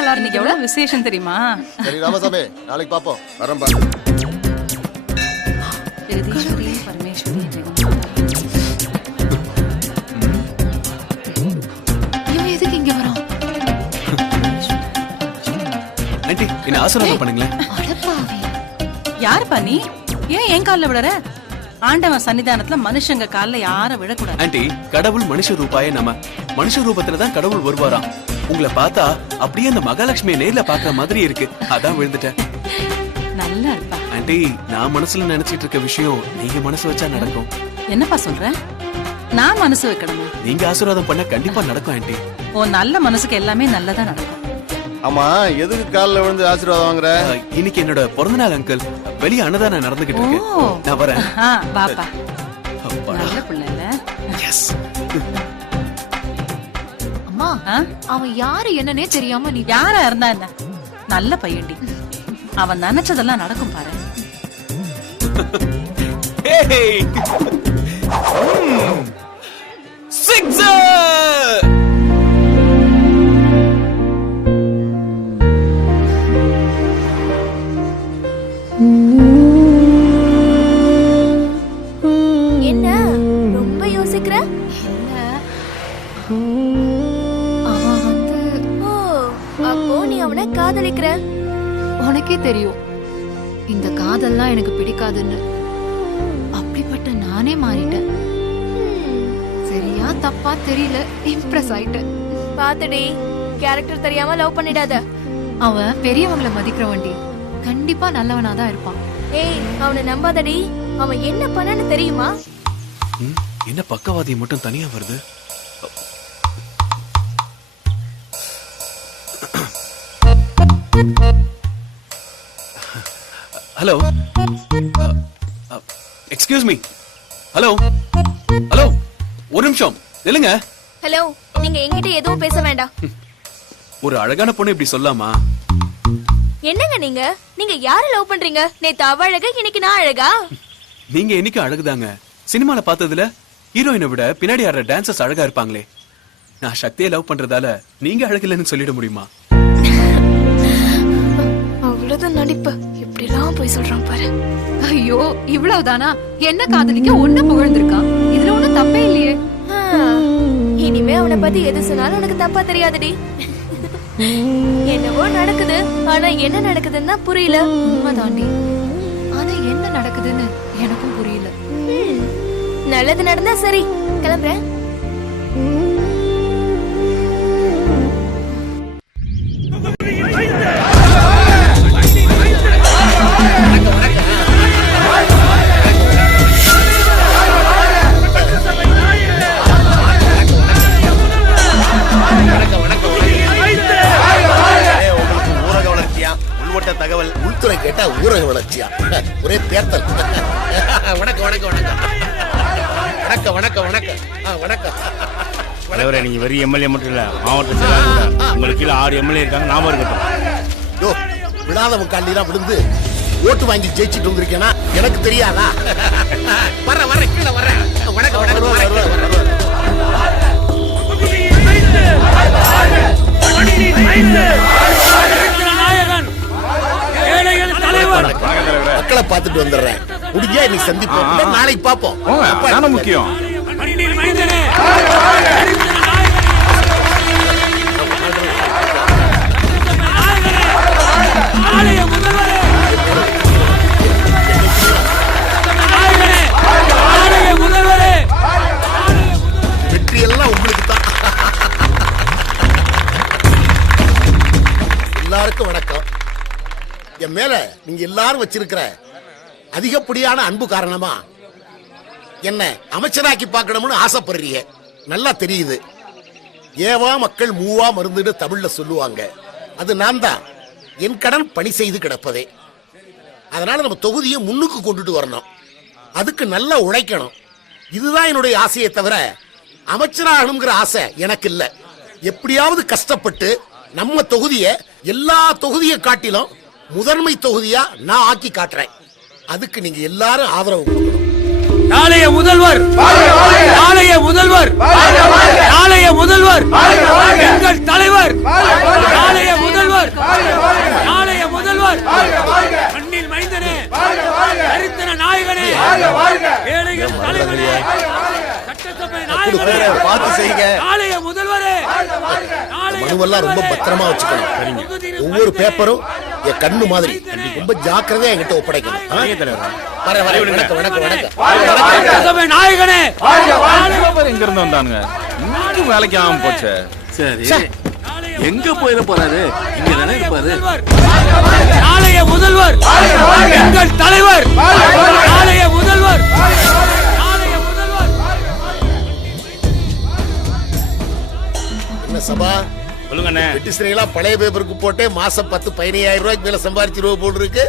நல்லா இன்னைக்கு எவ்வளவு விசேஷம் தெரியுமா? சரி ராமசாமி, நாளைக்கு பாப்போம். வரம்பா. ஜெகதீஸ்வரி பரமேஸ்வரி இவன் எதுக்கு இங்க வரான்? ஆண்டி என்ன ஆசீர்வாதம் பண்ணுங்களேன். அடப்பாவி. யாருப்பா நீ? ஏன் என் கால்ல விடுற? ஆண்டவன் சன்னிதானத்துல மனுஷங்க கால்ல யாரும் விடக்கூடாது. ஆண்டி கடவுள் மனுஷ ரூபாயே நம்ம மனுஷ ரூபத்துலதான் கடவுள் வருவாராம். உங்களை பார்த்தா அப்படியே அந்த மகாலட்சுமியை நேர்ல பாக்குற மாதிரி இருக்கு. அதான் விழுந்துட்டேன். நல்லா இருப்பா. ஆண்டி நான் மனசுல நினைச்சிட்டு இருக்க விஷயம் நீங்க மனசு வச்சா நடக்கும். என்னப்பா சொல்ற? நான் மனசு வைக்கணுமா? நீங்க ஆசீர்வாதம் பண்ண கண்டிப்பா நடக்கும் ஆண்டி. உன் நல்ல மனசுக்கு எல்லாமே நல்லதா நடக்கும். ஆமா, எதுக்கு கால்ல விழுந்து ஆசீர்வாதம் வாங்குற? இன்னைக்கு என்னோட பிறந்த நாள் அங்கிள். வெளிய அன்னதானம் நடந்துகிட்டு இருக்கு. நான் வரேன். பாப்பா நல்ல பிள்ளை இல்ல? எஸ். அம்மா அவன் யாரு என்னன்னே தெரியாம நீ யாரா இருந்தா என்ன? நல்ல பையன்டி. அவன் நினைச்சதெல்லாம் நடக்கும் பாரு. என்ன ரொம்ப யோசிக்கிற? அவன் வந்து ஓ, அப்போ நீ அவனை காதலிக்கிற? உனக்கே தெரியும் இந்த காதல்லாம் எனக்கு பிடிக்காதுன்னு. அப்படிப்பட்ட நானே மாறிட்டேன். சரியா தப்பா தெரியல, இம்ப்ரெஸ் ஆயிட்டேன். பாத்துடி, கேரக்டர் தெரியாம லவ் பண்ணிடாத. அவன் பெரியவங்களை மதிக்கிறவன்டி. கண்டிப்பா நல்லவனாதான் இருப்பான். ஏய், அவனை நம்பாதடி. அவன் என்ன பண்ணான்னு தெரியுமா? என்ன பக்கவாதி மட்டும் தனியா வருது? Hello excuse me. Hello hello ஒரு நிமிஷம் நில்லுங்க. ஹலோ, நீங்க என்கிட்ட எதுவும் பேச வேண்டாம். ஒரு அழகான பொண்ணு இப்படி சொல்லாமா? என்னங்க நீங்க நீங்க யார லவ் பண்றீங்க? நேத்து அவ அழகா, இன்னைக்கு நான் அழகா? நீங்க என்னைக்கு அழகுதாங்க. சினிமால பார்த்ததுல ஹீரோயினை விட பின்னாடி ஆடுற டான்சர்ஸ் அழகா இருப்பாங்களே. நான் சக்தியை லவ் பண்றதால நீங்க அழகில்லைன்னு சொல்லிட முடியுமா? அவ்வளவுதான் நடிப்பு. இப்படி எல்லாம் போய் சொல்றான் பாரு. ஐயோ இவ்வளவுதானா? என்ன காதலிக்க ஒண்ணு புகழ்ந்திருக்கான். இதுல ஒண்ணும் தப்பே இல்லையே. இனிமே அவனை பத்தி எது சொன்னாலும் உனக்கு தப்பா தெரியாதுடி. என்னவோ நடக்குது, ஆனா என்ன நடக்குதுன்னா புரியல. உண்மைதாண்டி, ஆனா என்ன நடக்குதுன்னு எனக்கும் புரியல. நல்லது நடந்தா சரி, கிளம்புறேன். தகவல் உள்துறை கேட்டா ஊரக வளர்ச்சியா? ஒரே தேர்தல். வணக்கம் வணக்கம் வணக்கம் வணக்கம் வணக்கம் வணக்கம் வணக்கம். நீங்க வெறும் எம்எல்ஏ மட்டும் இல்ல, மாவட்ட செயலாளர். உங்களுக்கு கீழே 6 எம்எல்ஏ இருக்காங்க, நாம இருக்கட்டும். விழாதவன் காலிலாம் விழுந்து ஓட்டு வாங்கி ஜெயிச்சுட்டு வந்திருக்கேனா எனக்கு தெரியாதா? வர கீழே வர. வணக்கம் வணக்கம். மக்களை பார்த்துட்டு வந்துடுறேன். முடிஞ்சா இன்னைக்கு சந்திப்போம், நாளைக்கு பார்ப்போம். முக்கியம். வெற்றி எல்லாம் உங்களுக்கு தான். எல்லாருக்கும் வணக்கம். என் மேல நீங்க எல்லாரும் வச்சிருக்கிற அதிகப்படியான அன்பு காரணமா என்ன அமைச்சராக்கி பார்க்கணும்னு ஆசைப்படுறீங்க. நல்லா தெரியுது. ஏவா மக்கள் மூவா மருந்துன்னு தமிழ்ல சொல்லுவாங்க. அது நான் தான். என் கடன் பணி செய்து கிடப்பதே. அதனால நம்ம தொகுதியை முன்னுக்கு கொண்டுட்டு வரணும். அதுக்கு நல்லா உழைக்கணும். இதுதான் என்னுடைய ஆசையை தவிர அமைச்சராகணுங்கிற ஆசை எனக்கு இல்ல. எப்படியாவது கஷ்டப்பட்டு நம்ம தொகுதியை எல்லா தொகுதியை காட்டிலும் முதன்மை தொகுதியா நான் ஆக்கி காட்டுறேன். அதுக்கு நீங்க எல்லாரும் ஆதரவு கொடுக்கணும். நாளைய முதல்வர், நாளைய முதல்வர், நாளைய முதல்வர், எங்கள் தலைவர், நாளைய முதல்வர். மனுவெல்லாம் ரொம்ப பத்திரமா வச்சுக்கணும். ஒவ்வொரு பேப்பரும் என் கண்ணு மாதிரி ரொம்ப ஜாக்கிரதையா என்கிட்ட ஒப்படைக்கணும். ஆ? வரேன், வரேன். வணக்கம், வணக்கம், வணக்கம். ராமசாமி நாயகனே எங்க இருந்து வந்தானுங்க இன்னும் வேலைக்கு ஆகாம போச்சு. சரி எங்க போயிட போறாரு? இங்க தானே இருப்பாரு. நாளைய முதல்வர் எங்கள் தலைவர். நாளைய முதல்வர். நாளைய முதல்வர். என்ன சபா சொல்லுங்க அண்ணே. வெட்டிஸ்ரீங்களா பழைய பேப்பருக்கு போட்டே மாசம் 10-15,000 ரூபாய்க்கு மேல சம்பாரிச்சிருவ போட்டு இருக்கு.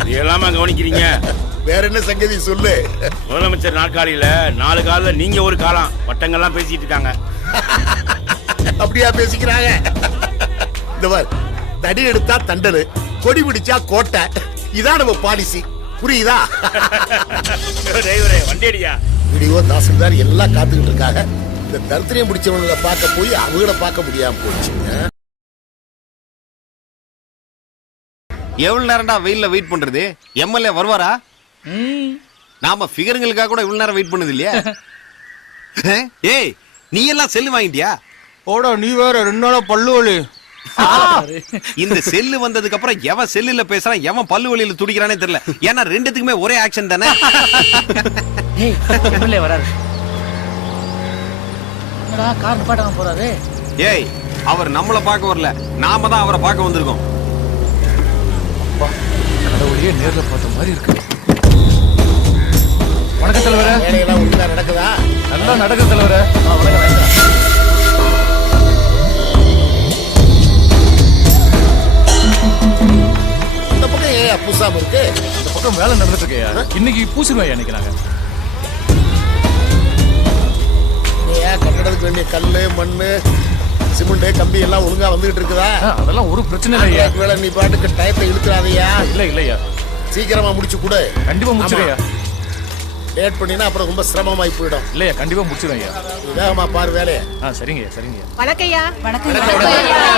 இது எல்லாமே கவனிக்கிறீங்க. வேற என்ன சங்கதி சொல்லு. முதலமைச்சர் நாற்காலியில 4 காலில் நீங்க ஒரு காலம் வட்டங்கள்லாம் பேசிட்டு இருக்காங்க. அப்படியா பேசிக்கிறாங்க? இந்த பார், தடி எடுத்தா தண்டனு, கொடி பிடிச்சா கோட்டை. இதான் நம்ம பாலிசி. புரியுதா? டிரைவரே வண்டி அடியா. வீடியோ தாசில்தார் எல்லாம் காத்துக்கிட்டு இருக்காங்க. இந்த தரித்திரியம் பிடிச்சவங்களை பார்க்க போய் அவங்கள பார்க்க முடியாம போச்சு. எவ்வளவு நேரம்டா வெயில்ல வெயிட் பண்றது? எம்எல்ஏ வருவாரா? நாம ஃபிகருங்களுக்காக கூட இவ்வளவு நேரம் வெயிட் பண்ணது இல்லையா? ஏய், நீ எல்லாம் செல்லு வாங்கிட்டியா? ஓடா நீ வேற 2 நாளா பல்லு வலி. இந்த செல்லு வந்ததுக்கு அப்புறம் எவன் செல்லுல பேசுறான், எவன் பல்லு வலியில துடிக்கிறானே தெரியல. ஏன்னா ரெண்டுத்துக்குமே ஒரே ஆக்ஷன் தானே. கார் பாட்டாங்க போறாரு. ஏய், அவர் நம்மள பார்க்க வரல, நாம தான் அவரை பார்க்க வந்திருக்கோம். கடவுளையே நேர்ல பார்த்த மாதிரி இருக்கு. வணக்கம் தலைவரே. வேலையெல்லாம் ஒழுங்கா நடக்குதா? நல்லா நடக்குது தலைவரே. இந்த பக்கம் ஏன் பூசாம இருக்கு? இந்த பக்கம் வேலை நடந்துட்டு இருக்கையா? இன்னைக்கு பூசிடுவாயா நினைக்கிறாங்க. ஏன் கட்டடத்துக்கு வேண்டிய கல்லு, மண்ணு, சிமெண்ட், கம்பி எல்லாம் ஒழுங்கா வந்துகிட்டு இருக்குதா? அதெல்லாம் ஒரு பிரச்சனை இல்லையா? வேலை நீ பாட்டுக்கு டயத்தை இழுத்துறாதையா. இல்ல இல்லையா, சீக்கிரமா முடிச்சு கொடு. கண்டிப்பா முடிச்சிடுயா. லேட் பண்ணினா அப்புறம் ரொம்ப சிரமமாயி போயிடும். இல்லையா, கண்டிப்பா முடிச்சிடுயா. வேகமா பாரு வேலையை. சரிங்க சரிங்க. வணக்கம்யா.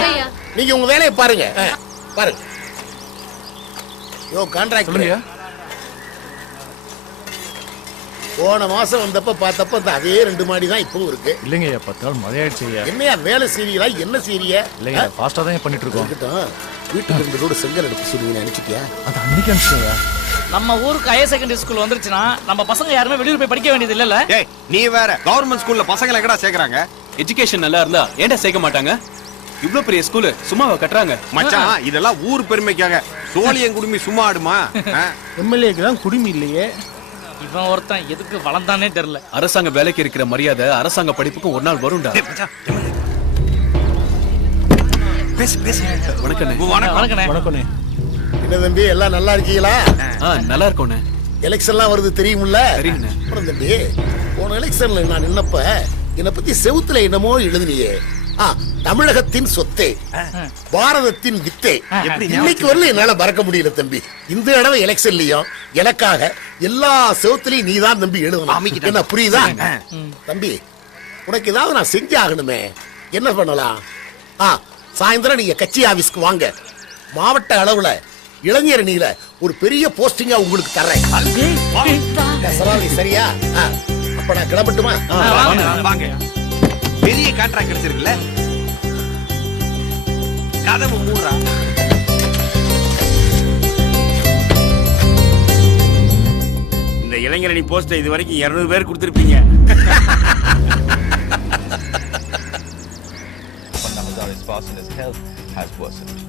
ஐயா, நீங்க உங்க வேலையை பாருங்க. பாருங்க. யோ கான்ட்ராக்ட் சொல்லுங்கய்யா. போன மாசம் வந்தப்ப பார்த்தப்ப அந்த அதே 2 மாடி தான் இப்பவும் இருக்கு. இல்லைங்கய்யா, 10 நாள் மழையாயிடுச்சு ஐயா. என்னையா வேலை செய்வீங்களா? என்ன செய்றீங்க? இல்லைங்க, ஃபாஸ்டா தான் பண்ணிட்டு இருக்கோம். வீட்டுக்கு 2 ரோடு செங்கல் எடுத்து சொல்லுவீங்க, நினைச்சிட்டியா? அது அன்னைக்கு அனுப்பிச்சியா? நம்ம ஊருக்கு ஹையர் செகண்டரி ஸ்கூல் வந்துருச்சுன்னா நம்ம பசங்க யாருமே வெளியூர் போய் படிக்க வேண்டியது இல்லல்ல. ஏய், நீ வேற கவர்மெண்ட் ஸ்கூல்ல பசங்களை எங்கடா சேர்க்கறாங்க? எஜுகேஷன் நல்லா இருந்தா ஏன்டா சேர்க்க மாட்டாங்க? இவ்ளோ பெரிய ஸ்கூல் சும்மாவா கட்டுறாங்க? மச்சான், இதெல்லாம் ஊர் பெருமைக்காக. சோழியன் குடுமி சும்மா ஆடுமா? எம்எல்ஏக்கு தான் குடிமி இல்லையே. இவன் ஒருத்தன் எதுக்கு வளர்ந்தானே தெரியல. அரசாங்க வேலைக்கு இருக்கிற மரியாதை அரசாங்க படிப்புக்கும் ஒரு நாள் வரும்டா. பேசு பேசு. வணக்கண்ணே. வணக்கண்ணே. என்ன தம்பி, எல்லாம் நல்லா இருக்கீங்களா? நல்லா இருக்கோண்ணே. எலெக்ஷன்லாம் வருது தெரியுமில்ல? தெரியுண்ணே. அப்புறம் தம்பி, போன எலெக்ஷன்ல நான் நின்னப்ப என்னை பத்தி செவுத்துல என்னமோ எழுதுனியே. தமிழகத்தின் சொத்தே, பாரதத்தின் வித்தே. இன்னைக்கு வரல என்னால மறக்க முடியல தம்பி. இந்த தடவை எலெக்ஷன்லயும் எனக்காக எல்லா செவுத்துலயும் நீதான் தம்பி எழுதணும். என்ன புரியுதா தம்பி? உனக்கு ஏதாவது நான் செஞ்சு ஆகணுமே. என்ன பண்ணலாம்? சாயந்தரம் நீங்க கட்சி ஆபீஸ்க்கு வாங்க. மாவட்ட அளவுல இளைஞர் அணியில ஒரு பெரிய போஸ்டிங்கா உங்களுக்கு தர்றேன். சவால் சரியா? அப்ப நான் கிளம்பட்டுமா? வாங்க. பெரிய கான்ட்ராக்ட் கிடைச்சிருக்குல்ல, கதவு மூடுறா. இந்த இளைஞரணி போஸ்ட் இது வரைக்கும் 200 பேர் கொடுத்திருப்பீங்க.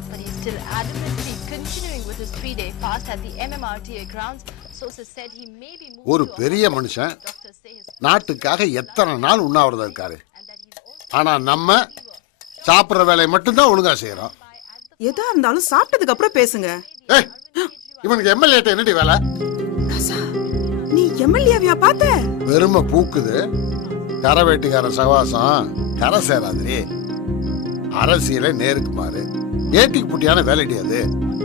But he's still adamantly continuing with his 3-day fast at the MMRTA grounds. Sources said he may be moved ஒரு to பெரிய a மனுஷன் doctors say his நாட்டுக்காக எத்தனை நாள் உண்ணாவிரதம் இருக்காரு. and that he's also ஆனா நம்ம சாப்பிடுற வேலையை மட்டும்தான் ஒழுங்கா செய்யறோம். எதா இருந்தாலும் சாப்பிட்டதுக்கு அப்புறம் பேசுங்க. ஏய், இவனுக்கு எம்எல்ஏ என்னடி வேலை? நீ எம்எல்ஏவியா பார்த்த? பெருமை பூக்குது. கரை வேட்டிக்கார சவாசம் கரை சேராது. அரசியலை நேருக்கு மாறு. ஏட்டிக்கு புட்டியான வேலைடி அது.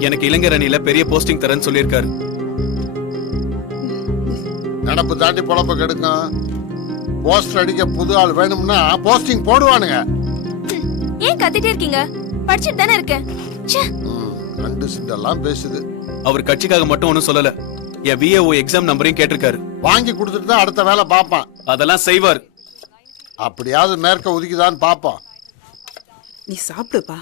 எனக்கு இளைஞர் அணியில பெரிய போஸ்டிங் தரேன்னு சொல்லியிருக்காரு. நடப்பு தாண்டி பொழப்ப கெடுக்கும். போஸ்டர் அடிக்க புது ஆள் வேணும்னா போஸ்டிங் போடுவானுங்க. ஏன் கத்திட்டே இருக்கீங்க? படிச்சிட்டு தானே இருக்கேன். ரெண்டு சிண்டெல்லாம் பேசுது. அவர் கட்சிக்காக மட்டும் ஒண்ணும் சொல்லல. என் விஏஓ எக்ஸாம் நம்பரையும் கேட்டிருக்காரு. வாங்கி கொடுத்துட்டு தான் அடுத்த வேலை பார்ப்பான். அதெல்லாம் செய்வார். அப்படியாவது மேற்க ஒதுக்கிதான்னு பார்ப்போம். நீ சாப்பிடுப்பா.